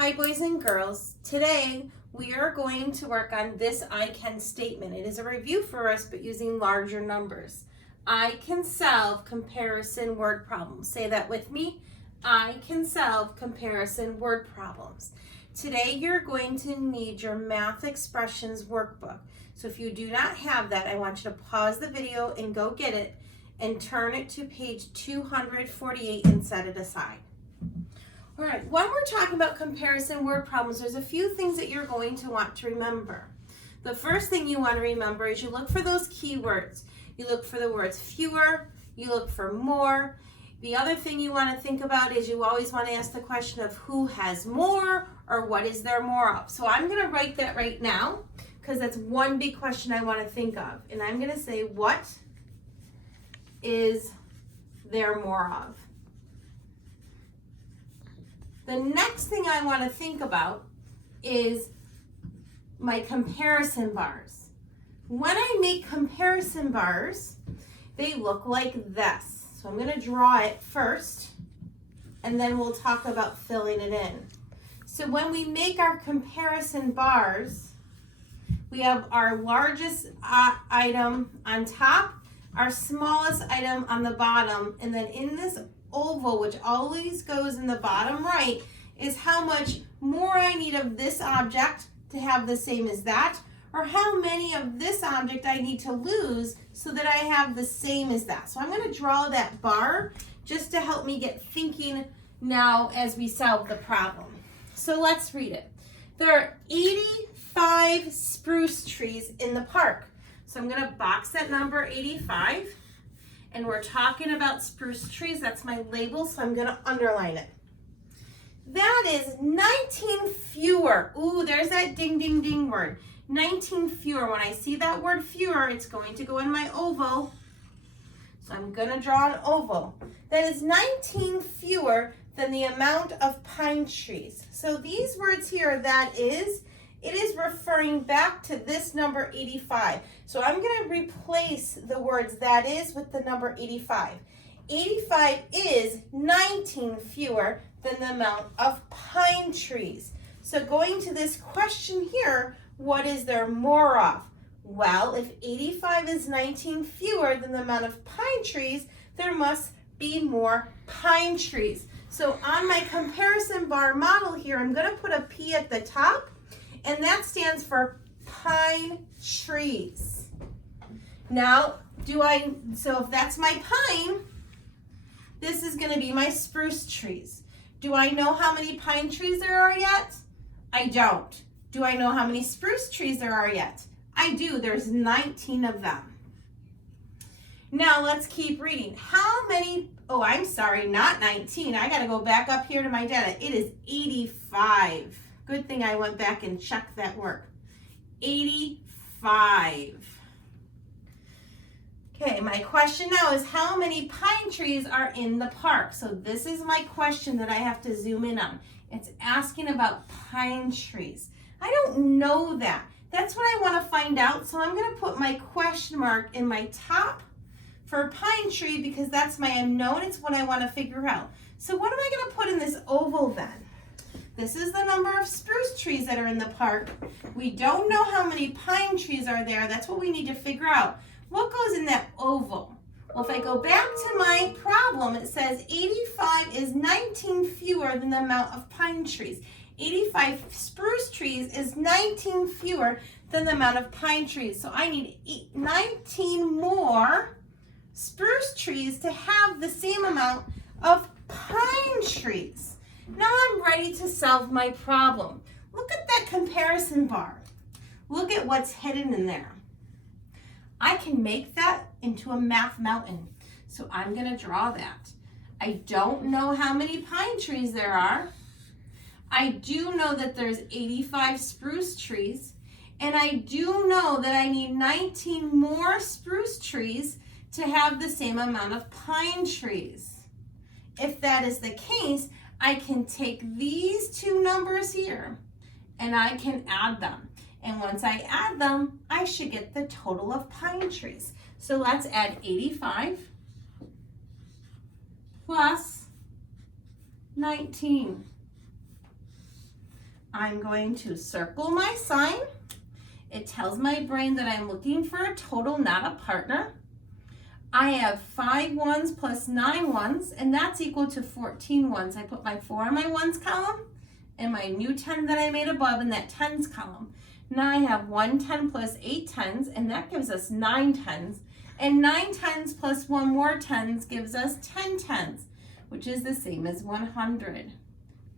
Hi boys and girls. Today we are going to work on this I can statement. It is a review for us but using larger numbers. I can solve comparison word problems. Say that with me. I can solve comparison word problems. Today you're going to need your math expressions workbook. So if you do not have that, I want you to pause the video and go get it and turn it to page 248 and set it aside. All right, when we're talking about comparison word problems, there's a few things that you're going to want to remember. The first thing you want to remember is you look for those keywords. You look for the words fewer, you look for more. The other thing you want to think about is you always want to ask the question of who has more or what is there more of. So I'm going to write that right now because that's one big question I want to think of. And I'm going to say, what is there more of? The next thing I want to think about is my comparison bars. When I make comparison bars, they look like this. So I'm going to draw it first, and then we'll talk about filling it in. So when we make our comparison bars, we have our largest item on top, our smallest item on the bottom, and then in this oval, which always goes in the bottom right, is how much more I need of this object to have the same as that, or how many of this object I need to lose so that I have the same as that. So I'm going to draw that bar just to help me get thinking now as we solve the problem. So let's read it. There are 85 spruce trees in the park. So I'm going to box that number 85. And we're talking about spruce trees. That's my label, so I'm going to underline it. That is 19 fewer. Ooh, there's that ding, ding, ding word. 19 fewer. When I see that word fewer, it's going to go in my oval. So I'm going to draw an oval. That is 19 fewer than the amount of pine trees. So these words here, that is, it is referring back to this number 85. So I'm going to replace the words that is with the number 85. 85 is 19 fewer than the amount of pine trees. So going to this question here, what is there more of? Well, if 85 is 19 fewer than the amount of pine trees, there must be more pine trees. So on my comparison bar model here, I'm going to put a P at the top, and that stands for pine trees. Now, so if that's my pine, this is going to be my spruce trees. Do I know how many pine trees there are yet? I don't. Do I know how many spruce trees there are yet? I do. There's 19 of them. Now let's keep reading. How many, oh, I'm sorry, not 19. I got to go back up here to my data. It is 85. Good thing I went back and checked that work. 85. Okay, my question now is how many pine trees are in the park? So this is my question that I have to zoom in on. It's asking about pine trees. I don't know that. That's what I want to find out. So I'm going to put my question mark in my top for pine tree because that's my unknown. It's what I want to figure out. So what am I going to put in this oval then? This is the number of spruce trees that are in the park. We don't know how many pine trees are there. That's what we need to figure out. What goes in that oval? Well, if I go back to my problem, it says 85 is 19 fewer than the amount of pine trees. 85 spruce trees is 19 fewer than the amount of pine trees. So I need 19 more spruce trees to have the same amount of pine trees. Now I'm ready to solve my problem. Look at that comparison bar. Look at what's hidden in there. I can make that into a math mountain. So I'm going to draw that. I don't know how many pine trees there are. I do know that there's 85 spruce trees. And I do know that I need 19 more spruce trees to have the same amount of pine trees. If that is the case, I can take these two numbers here and I can add them. And once I add them, I should get the total of pine trees. So let's add 85 plus 19. I'm going to circle my sign. It tells my brain that I'm looking for a total, not a partner. I have 5 ones plus 9 ones, and that's equal to 14 ones. I put my 4 in my ones column and my new 10 that I made above in that tens column. Now I have 1 10 plus 8 tens, and that gives us 9 tens. And 9 tens plus 1 more tens gives us 10 tens, which is the same as 100.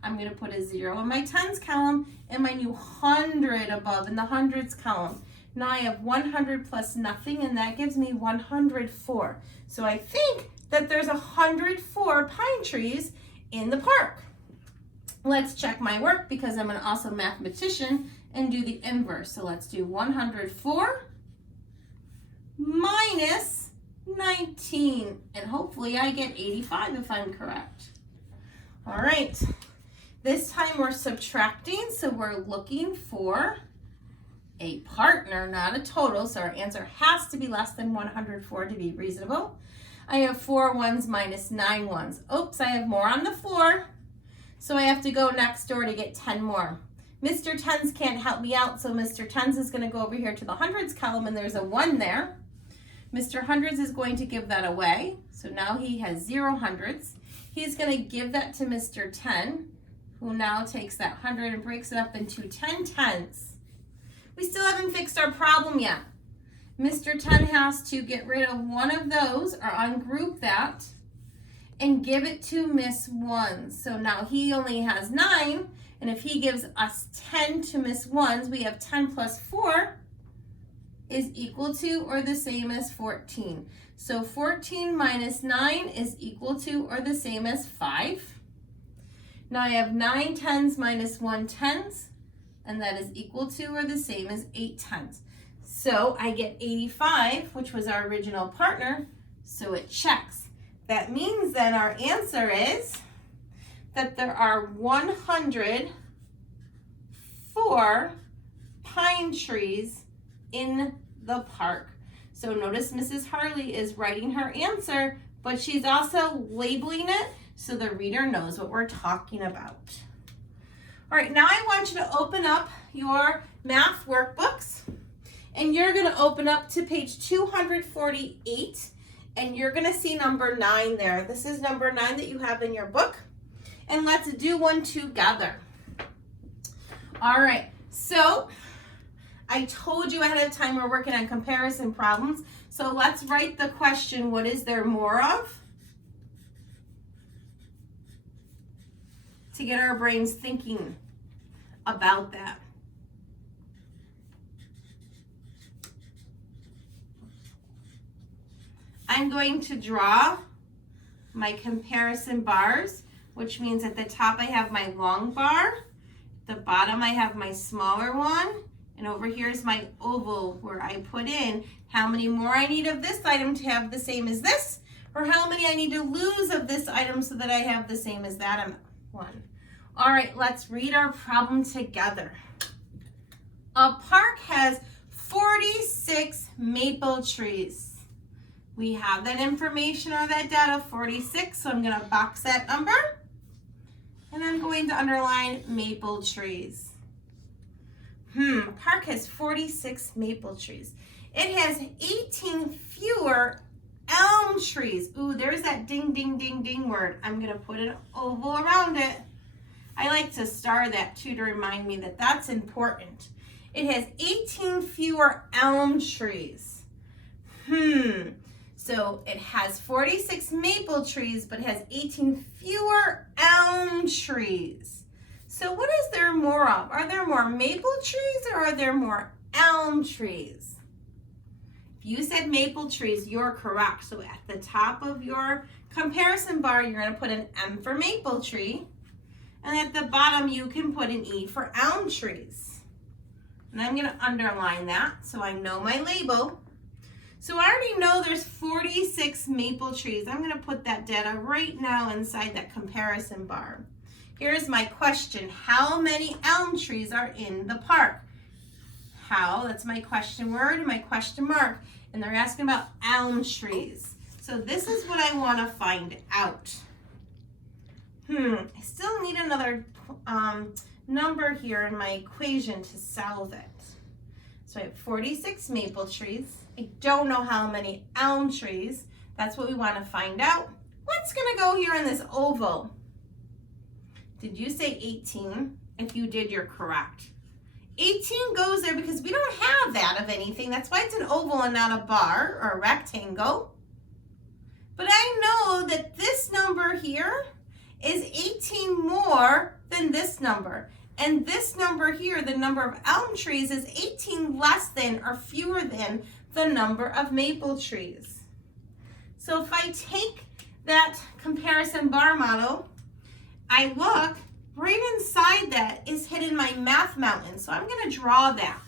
I'm going to put a 0 in my tens column and my new 100 above in the hundreds column. Now I have 100 plus nothing, and that gives me 104. So I think that there's 104 pine trees in the park. Let's check my work because I'm an awesome mathematician and do the inverse. So let's do 104 minus 19, and hopefully I get 85 if I'm correct. All right, this time we're subtracting, so we're looking for a partner, not a total, so our answer has to be less than 104 to be reasonable. I have 4 ones minus 9 ones. Oops, I have more on the floor, so I have to go next door to get 10 more. Mr. Tens can't help me out, so Mr. Tens is going to go over here to the hundreds column, and there's a 1 there. Mr. Hundreds is going to give that away, so now he has 0 hundreds. He's going to give that to Mr. 10, who now takes that 100 and breaks it up into 10 tens. We still haven't fixed our problem yet. Mr. 10 has to get rid of one of those, or ungroup that, and give it to Miss 1. So now he only has 9, and if he gives us 10 to Miss 1's, we have 10 plus 4 is equal to or the same as 14. So 14 minus 9 is equal to or the same as 5. Now I have 9 tens minus 1 tens, and that is equal to or the same as 8 tens. So I get 85, which was our original partner, so it checks. That means then our answer is that there are 104 pine trees in the park. So notice Mrs. Harley is writing her answer, but she's also labeling it so the reader knows what we're talking about. All right, now I want you to open up your math workbooks, and you're going to open up to page 248, and you're going to see number 9 there. This is number 9 that you have in your book, and let's do one together. All right, so I told you ahead of time we're working on comparison problems, so let's write the question, what is there more of? To get our brains thinking about that. I'm going to draw my comparison bars, which means at the top I have my long bar, at the bottom I have my smaller one, and over here is my oval where I put in how many more I need of this item to have the same as this, or how many I need to lose of this item so that I have the same as that one. All right, let's read our problem together. A park has 46 maple trees. We have that information or that data, 46, so I'm going to box that number, and I'm going to underline maple trees. A park has 46 maple trees. It has 18 fewer elm trees. Ooh, there's that ding, ding, ding, ding word. I'm going to put an oval around it. I like to star that too to remind me that that's important. It has 18 fewer elm trees. So it has 46 maple trees, but it has 18 fewer elm trees. So what is there more of? Are there more maple trees or are there more elm trees? If you said maple trees, you're correct. So at the top of your comparison bar, you're going to put an M for maple tree. And at the bottom, you can put an E for elm trees. And I'm going to underline that so I know my label. So I already know there's 46 maple trees. I'm going to put that data right now inside that comparison bar. Here's my question. How many elm trees are in the park? How, that's my question word and my question mark. And they're asking about elm trees. So this is what I want to find out. I still need another number here in my equation to solve it. So I have 46 maple trees. I don't know how many elm trees. That's what we want to find out. What's going to go here in this oval? Did you say 18? If you did, you're correct. 18 goes there because we don't have that of anything. That's why it's an oval and not a bar or a rectangle. But I know that this number here is 18 more than this number. And this number here, the number of elm trees, is 18 less than or fewer than the number of maple trees. So if I take that comparison bar model, I look, right inside that is hidden my math mountain. So I'm going to draw that.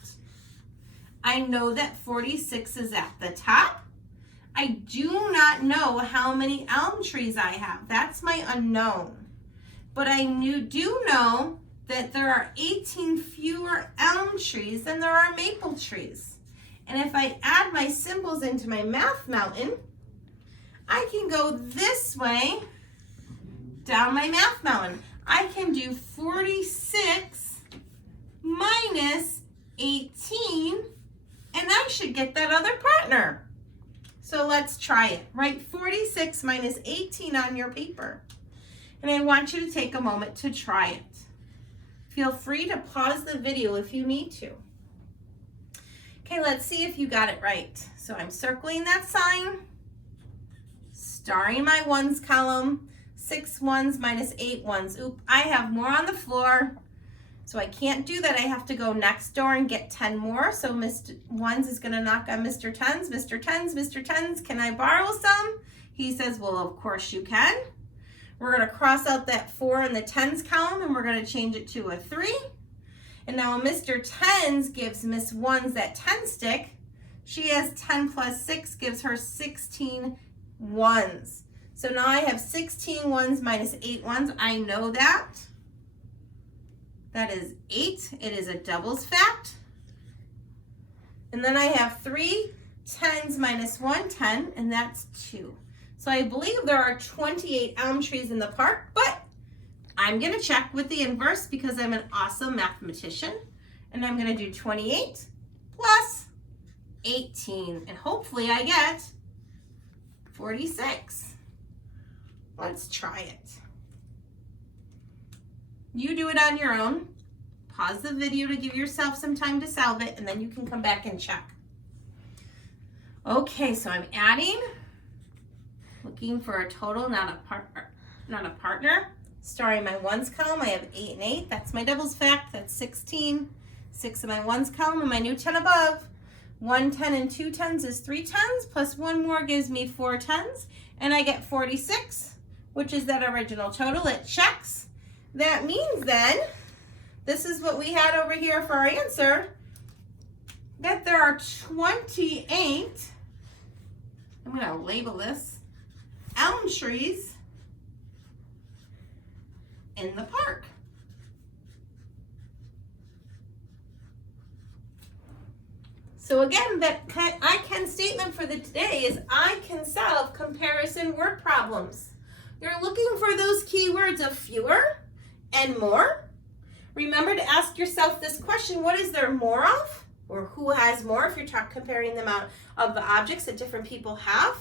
I know that 46 is at the top. I do not know how many elm trees I have. That's my unknown. But I do know that there are 18 fewer elm trees than there are maple trees. And if I add my symbols into my math mountain, I can go this way down my math mountain. I can do 46 minus 18, and I should get that other partner. So let's try it. Write 46 minus 18 on your paper. And I want you to take a moment to try it. Feel free to pause the video if you need to. Okay, let's see if you got it right. So I'm circling that sign, starring my ones column, 6 ones minus 8 ones. Oop, I have more on the floor, so I can't do that. I have to go next door and get 10 more. So Mr. Ones is gonna knock on Mr. Tens. Mr. Tens, Mr. Tens, can I borrow some? He says, well, of course you can. We're gonna cross out that 4 in the tens column and we're gonna change it to a 3. And now Mr. Tens gives Miss Ones that 10 stick. She has 10 plus 6 gives her 16 ones. So now I have 16 ones minus 8 ones. I know that. That is 8. It is a doubles fact. And then I have 3 tens minus 1 10, and that's 2. So I believe there are 28 elm trees in the park, but I'm going to check with the inverse because I'm an awesome mathematician. And I'm going to do 28 plus 18. And hopefully I get 46. Let's try it. You do it on your own. Pause the video to give yourself some time to solve it, and then you can come back and check. Okay, so I'm adding, looking for a total, not a partner. Starting my ones column, I have 8 and 8. That's my doubles fact. That's 16. 6 in my ones column, and my new 10 above. 1 10 and 2 tens is 3 tens, plus 1 more gives me 4 tens, and I get 46, which is that original total. It checks. That means then, this is what we had over here for our answer, that there are 28, I'm going to label this, elm trees in the park. So again, that I can statement for the today is I can solve comparison word problems. You're looking for those keywords of fewer and more. Remember to ask yourself this question: what is there more of? Or who has more if you're comparing them out of the objects that different people have.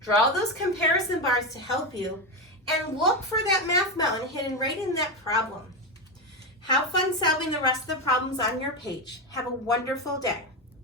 Draw those comparison bars to help you, and look for that math mountain hidden right in that problem. Have fun solving the rest of the problems on your page. Have a wonderful day.